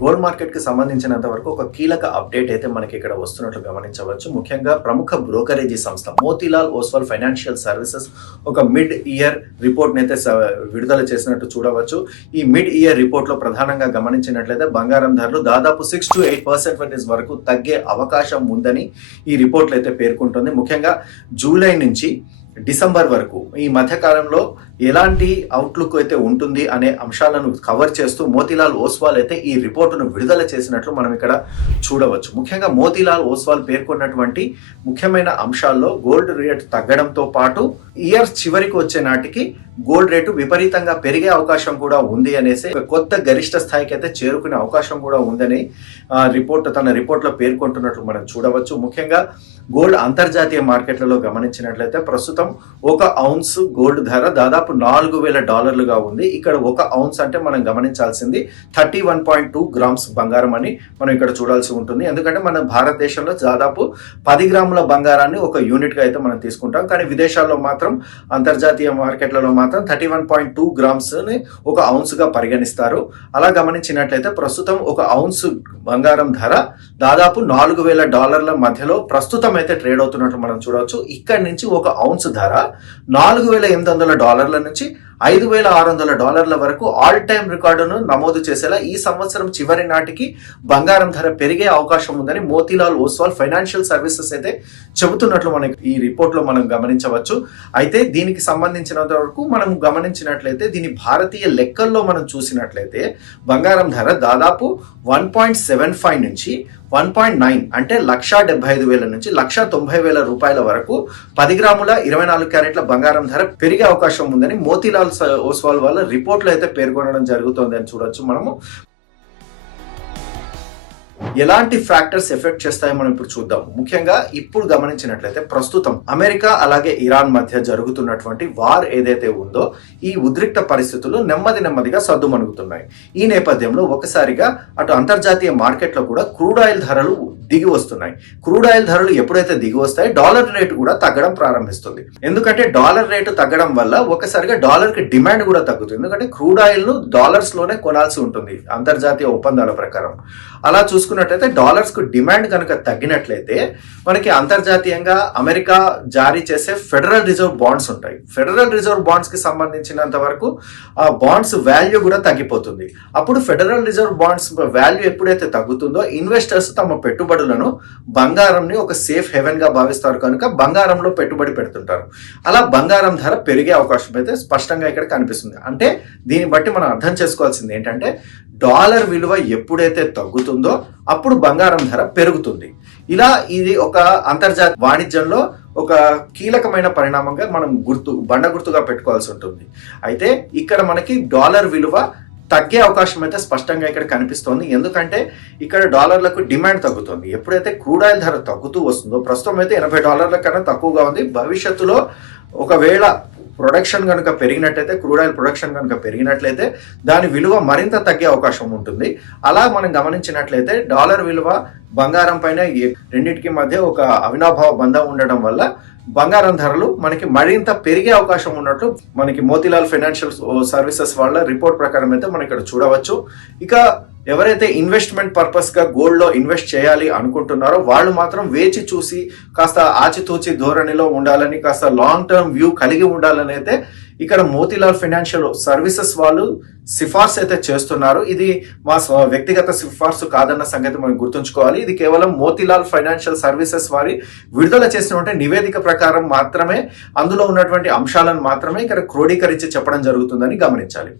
Gold market కి సంబంధించినంత వరకు ఒక కీలక అప్డేట్ అయితే మనకి ఇక్కడ వస్తున్నట్లు గమనించవచ్చు. ముఖ్యంగా ప్రముఖ బ్రోకరేజీ సంస్థ మోతీలాల్ ఓస్వాల్ ఫైనాన్షియల్ సర్వీసెస్ ఒక మిడ్ ఇయర్ రిపోర్ట్ అయితే విడుదల చేసినట్టు చూడవచ్చు. ఈ మిడ్ ఇయర్ రిపోర్ట్ లో ప్రధానంగా గమనించినట్లయితే బంగారం ధరలు దాదాపు 6 to 8% వరకు తగ్గే అవకాశం ఉందని ఈ రిపోర్ట్లు అయితే పేర్కొంటుంది. ముఖ్యంగా జూలై నుంచి డిసెంబర్ వరకు ఈ మధ్య కాలంలో ఎలాంటి అవుట్లుక్ అయితే ఉంటుంది అనే అంశాలను కవర్ చేస్తూ మోతీలాల్ ఓస్వాల్ అయితే ఈ రిపోర్టును విడుదల చేసినట్లు మనం ఇక్కడ చూడవచ్చు. ముఖ్యంగా మోతీలాల్ ఓస్వాల్ పేర్కొన్నటువంటి ముఖ్యమైన అంశాల్లో గోల్డ్ రేట్ తగ్గడంతో పాటు ఇయర్ చివరికి వచ్చే నాటికి గోల్డ్ రేటు విపరీతంగా పెరిగే అవకాశం కూడా ఉంది అనేసి కొత్త గరిష్ట స్థాయికి అయితే చేరుకునే అవకాశం కూడా ఉందని తన రిపోర్ట్లో పేర్కొంటున్నట్లు మనం చూడవచ్చు. ముఖ్యంగా గోల్డ్ అంతర్జాతీయ మార్కెట్లలో గమనించినట్లయితే ప్రస్తుతం ఒక ఔన్స్ గోల్డ్ ధర దాదాపు $4,000 ఉంది. ఇక్కడ ఒక ఔన్స్ అంటే మనం గమనించాల్సింది 31.2 గ్రామ్స్ బంగారం అని మనం ఇక్కడ చూడాల్సి ఉంటుంది. ఎందుకంటే మన భారతదేశంలో దాదాపు 10 గ్రాముల బంగారాన్ని ఒక యూనిట్ గా అయితే మనం తీసుకుంటాం. కానీ విదేశాల్లో మాత్రం అంతర్జాతీయ మార్కెట్లలో మాత్రం 31.2 గ్రామ్స్ ని ఒక ఔన్స్ గా పరిగణిస్తారు. అలా గమనించినట్లయితే ప్రస్తుతం ఒక ఔన్స్ బంగారం ధర దాదాపు $4,000 మధ్యలో ప్రస్తుతం అయితే ట్రేడ్ అవుతున్నట్లు మనం చూడవచ్చు. ఇక్కడి నుంచి ఒక ఔన్స్ ధర $4,800 నుంచి $5,600 వరకు ఆల్ టైమ్ రికార్డును నమోదు చేసేలా ఈ సంవత్సరం చివరి నాటికి బంగారం ధర పెరిగే అవకాశం ఉందని మోతీలాల్ ఓస్వాల్ ఫైనాన్షియల్ సర్వీసెస్ అయితే చెబుతున్నట్లు మనకి ఈ రిపోర్ట్ లో మనం గమనించవచ్చు. అయితే దీనికి సంబంధించినంత వరకు మనం గమనించినట్లయితే దీని భారతీయ లెక్కల్లో మనం చూసినట్లయితే బంగారం ధర దాదాపు 1.75 నుంచి 1.9 అంటే 1,75,000 నుంచి 1,90,000 రూపాయల వరకు 10 గ్రాముల 24 క్యారెట్ల బంగారం ధర పెరిగే అవకాశం ఉందని మోతీలాల్ ఓస్వాల్ వాళ్ళ రిపోర్ట్లో అయితే పేర్కొనడం జరుగుతుంది అని చూడొచ్చు మనము. ఎలాంటి ఫ్యాక్టర్స్ ఎఫెక్ట్ చేస్తాయో మనం ఇప్పుడు చూద్దాం. ముఖ్యంగా ఇప్పుడు గమనించినట్లయితే ప్రస్తుతం అమెరికా అలాగే ఇరాన్ మధ్య జరుగుతున్నటువంటి వార్ ఏదైతే ఉందో ఈ ఉద్రిక్త పరిస్థితులు నెమ్మదిగా సద్దుమణుగుతున్నాయి. ఈ నేపథ్యంలో ఒకసారిగా అటు అంతర్జాతీయ మార్కెట్లో కూడా క్రూడ్ ఆయిల్ ధరలు దిగి వస్తున్నాయి. క్రూడ్ ఆయిల్ ధరలు ఎప్పుడైతే దిగి వస్తాయో డాలర్ రేటు కూడా తగ్గడం ప్రారంభిస్తుంది. ఎందుకంటే డాలర్ రేటు తగ్గడం వల్ల ఒకసారిగా డాలర్ కి డిమాండ్ కూడా తగ్గుతుంది. ఎందుకంటే క్రూడ్ ఆయిల్ ను డాలర్స్ లోనే కొనాల్సి ఉంటుంది అంతర్జాతీయ ఒప్పందాల ప్రకారం. అలా చూసుకున్నట్లయితే డాలర్స్ కు డిమాండ్ కనుక తగ్గినట్లయితే మనకి అంతర్జాతీయంగా అమెరికా జారీ చేసే ఫెడరల్ రిజర్వ్ బాండ్స్ ఉంటాయి. ఫెడరల్ రిజర్వ్ బాండ్స్ కి సంబంధించినంత వరకు ఆ బాండ్స్ వాల్యూ కూడా తగ్గిపోతుంది. అప్పుడు ఫెడరల్ రిజర్వ్ బాండ్స్ వాల్యూ ఎప్పుడైతే తగ్గుతుందో ఇన్వెస్టర్స్ తమ పెట్టుబడులను బంగారంని ఒక సేఫ్ హెవెన్ గా భావిస్తారు కనుక బంగారంలో పెట్టుబడి పెడుతుంటారు. అలా బంగారం ధర పెరిగే అవకాశం అయితే స్పష్టంగా ఇక్కడ కనిపిస్తుంది. అంటే దీన్ని బట్టి మనం అర్థం చేసుకోవాల్సింది ఏంటంటే డాలర్ విలువ ఎప్పుడైతే తగ్గుతుందో అప్పుడు బంగారం ధర పెరుగుతుంది. ఇలా ఇది ఒక అంతర్జాతీయ వాణిజ్యంలో ఒక కీలకమైన పరిణామంగా మనం బండ గుర్తుగా పెట్టుకోవాల్సి ఉంటుంది. అయితే ఇక్కడ మనకి డాలర్ విలువ తగ్గే అవకాశం అయితే స్పష్టంగా ఇక్కడ కనిపిస్తోంది. ఎందుకంటే ఇక్కడ డాలర్లకు డిమాండ్ తగ్గుతుంది. ఎప్పుడైతే క్రూడ్ ఆయిల్ ధర తగ్గుతూ వస్తుందో ప్రస్తుతం అయితే $80 కన్నా తక్కువగా ఉంది. భవిష్యత్తులో ఒకవేళ ప్రొడక్షన్ కనుక పెరిగినట్లయితే క్రూడ్ ఆయిల్ ప్రొడక్షన్ కనుక పెరిగినట్లయితే దాని విలువ మరింత తగ్గే అవకాశం ఉంటుంది. అలా మనం గమనించినట్లయితే డాలర్ విలువ బంగారం పైన రెండింటికి మధ్య ఒక అవినాభావ బంధం ఉండడం వల్ల బంగారం ధరలు మనకి మరింత పెరిగే అవకాశం ఉన్నట్లు మనకి మోతీలాల్ ఫైనాన్షియల్ సర్వీసెస్ వాళ్ళ రిపోర్ట్ ప్రకారం అయితే మనం ఇక్కడ చూడవచ్చు. ఇక ఎవరైతే ఇన్వెస్ట్మెంట్ పర్పస్ గా గోల్డ్ లో ఇన్వెస్ట్ చేయాలి అనుకుంటున్నారో వాళ్ళు మాత్రం వేచి చూసి కాస్త ఆచితూచి ధోరణిలో ఉండాలని, కాస్త లాంగ్ టర్మ్ వ్యూ కలిగి ఉండాలని అయితే ఇక్కడ మోతీలాల్ ఫైనాన్షియల్ సర్వీసెస్ వాళ్ళు సిఫార్సు అయితే చేస్తున్నారు. ఇది మా వ్యక్తిగత సిఫార్సు కాదన్న సంగతి మనం గుర్తుంచుకోవాలి. ఇది కేవలం మోతీలాల్ ఫైనాన్షియల్ సర్వీసెస్ వారి విడుదల చేసినటువంటి నివేదిక ప్రకారం మాత్రమే, అందులో ఉన్నటువంటి అంశాలను మాత్రమే ఇక్కడ క్రోడీకరించి చెప్పడం జరుగుతుందని గమనించాలి.